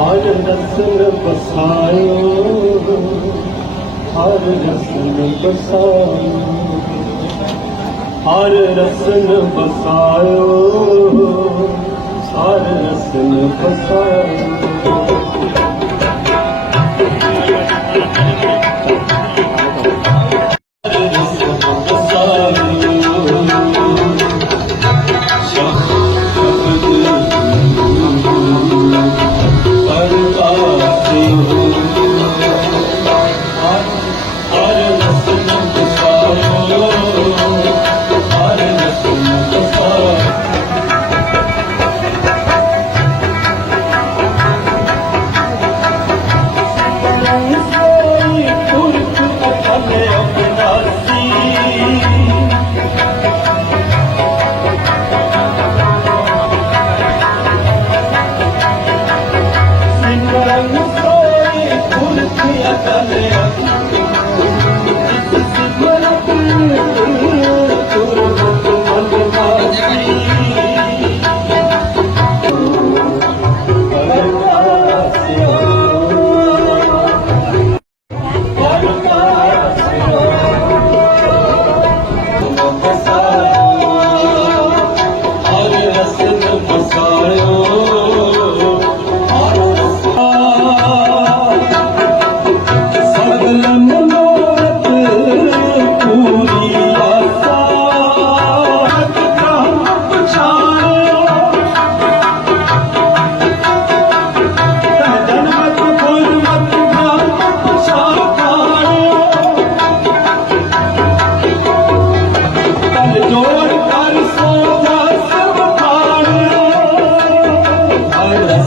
हर पसायो हर रसन बसायो हर रसन बसायो हर रसन बसायो।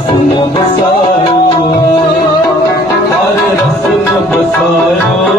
ਰਸਨ ਬਸਾਇਆ ਹਰ ਰਸਨ ਬਸਾਇਆ